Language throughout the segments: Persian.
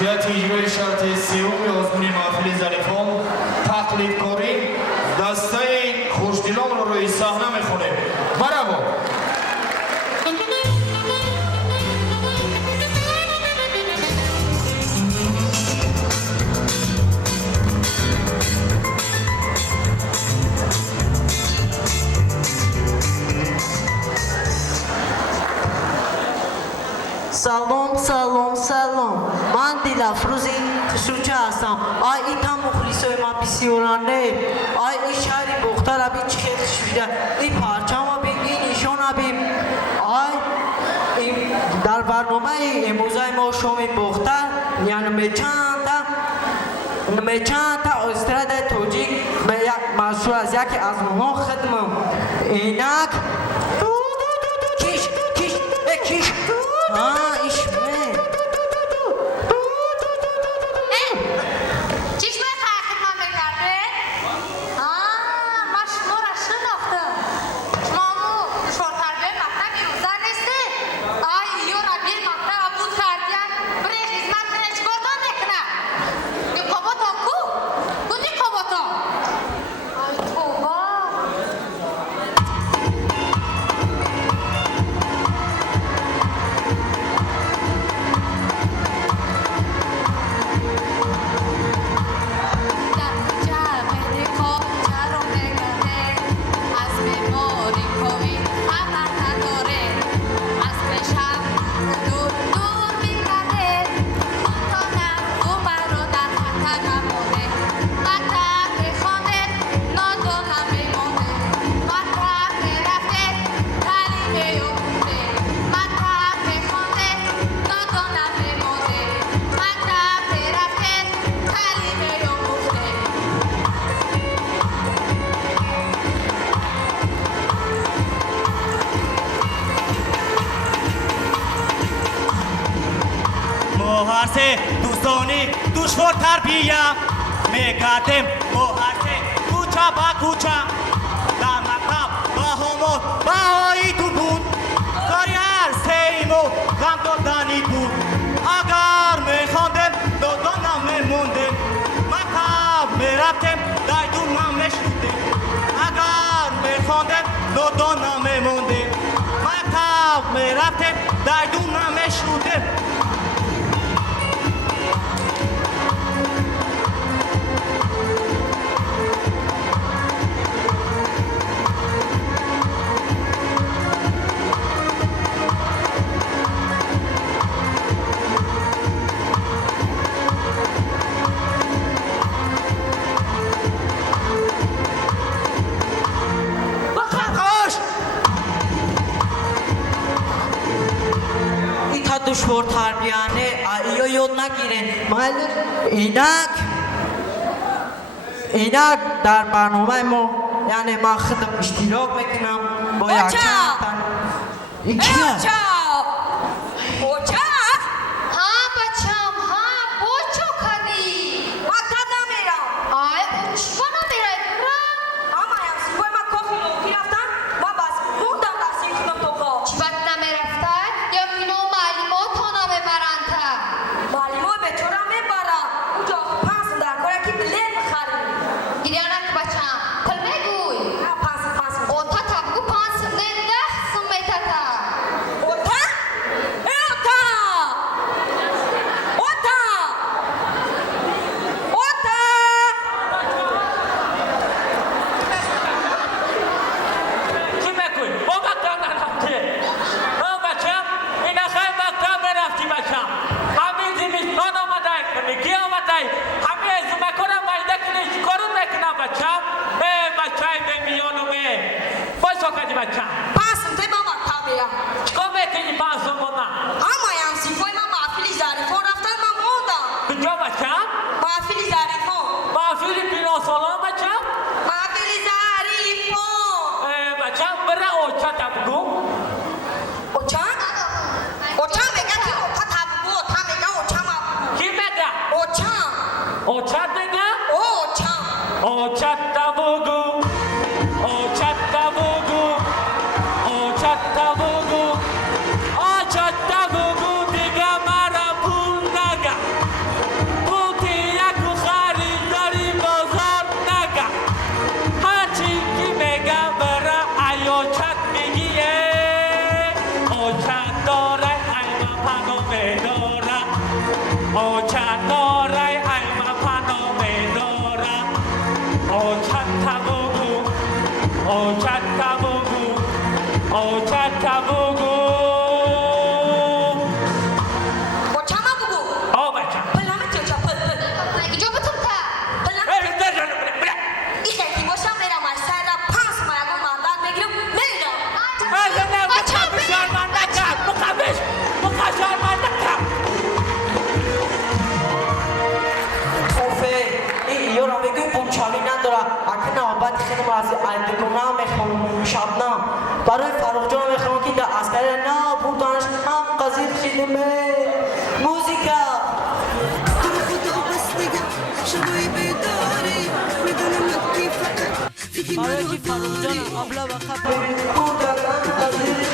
جهت اجرای شرط سوم آزمون محفل ظریفان تقلیدکاری دسته خوشدلان رو روی صحنه میخونه. برابر سلام سلام سلام من دلافروزی خسروچه هستم. آی ایتا مخلصای ما بسیارانه. آی ای شهری بختر ابی چی خیلی شویده ای پرچم ابی ای نشان ابی. آی در برنامه امروزای ما شومی بختر یعنی میچند تا استراد توجیک به یک مشهور از یکی از اونها خدمم اینک کیش مهارسه دوستانی دشوار تربیه میکردیم. مهارسه کوچه با کوچه در مکتب با همون بهایی تو بود. کاری هر سیمو غم دادنی بود. اگر میخواندیم دادن نمیموندیم. مکتب میرفتیم دایدون نمیشودیم. اگر میخواندیم دادن نمیموندیم. مکتب میرفتیم دایدون نمیشودیم. دشوار تربیانه آیا یاد نگیرین. اینک در برنامه ما یعنی ما خودم اشتراک میکنم با یک چند تن. O Chandorai, I'm a pano medora. O Chantabugu, O Chantabugu, O Chantabugu. Oh, my God. Lagi jumpa tu tak? Io non vedo un cialinando a che no, batti che non si ha il comune con Shabna. برای فاروق جان میخوام که در اسکر نه بودانش هم قضیه شده موزیکا برای که فاروق جان ابلا بخب بودانش قضیه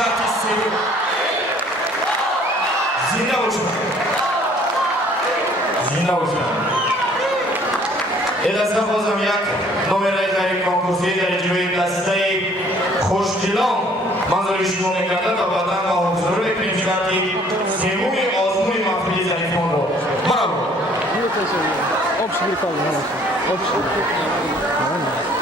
جهت سوم زنده باشند زنده باشند الازم بازم یک نمره غیر کنکورسی در اجرای دسته خوشدلان منظور شما میگردد و بعدا ما حضور بکنیم جهت سوم آزمون محفل ظریفان رو برابر Общий брикал, общий. Нормально.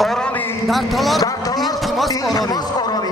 آرامی در تالار التماس آرامی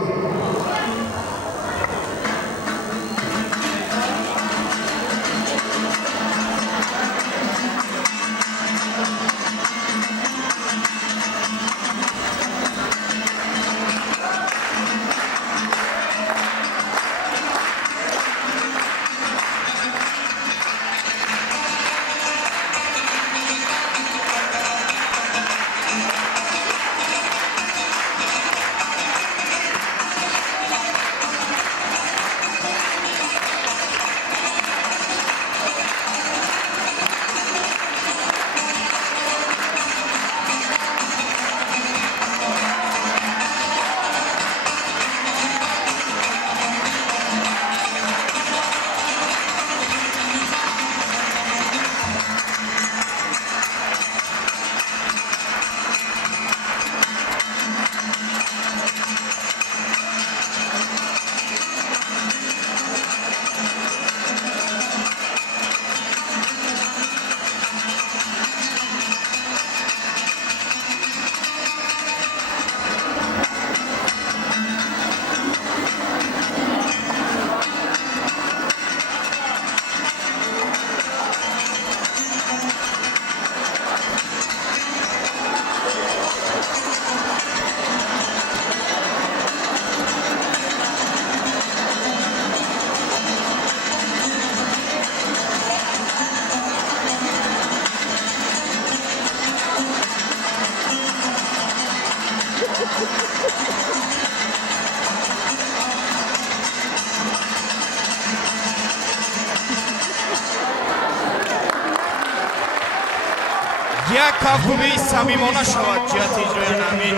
یک کافکوبی صمیمانه شود جهت اجرای نامین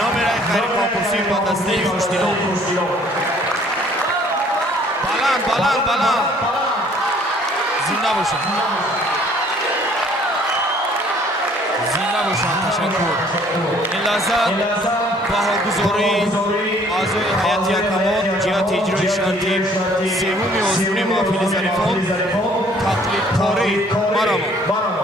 نمره غیر کنکورسی با دسته خوشدلان بلند زنده باشند تشکر این لحظه بهاگذاری اعضای هیئت یکمان جهت اجرای شرطی سوم آزمون محفل ظریفان تقلید کاری مرام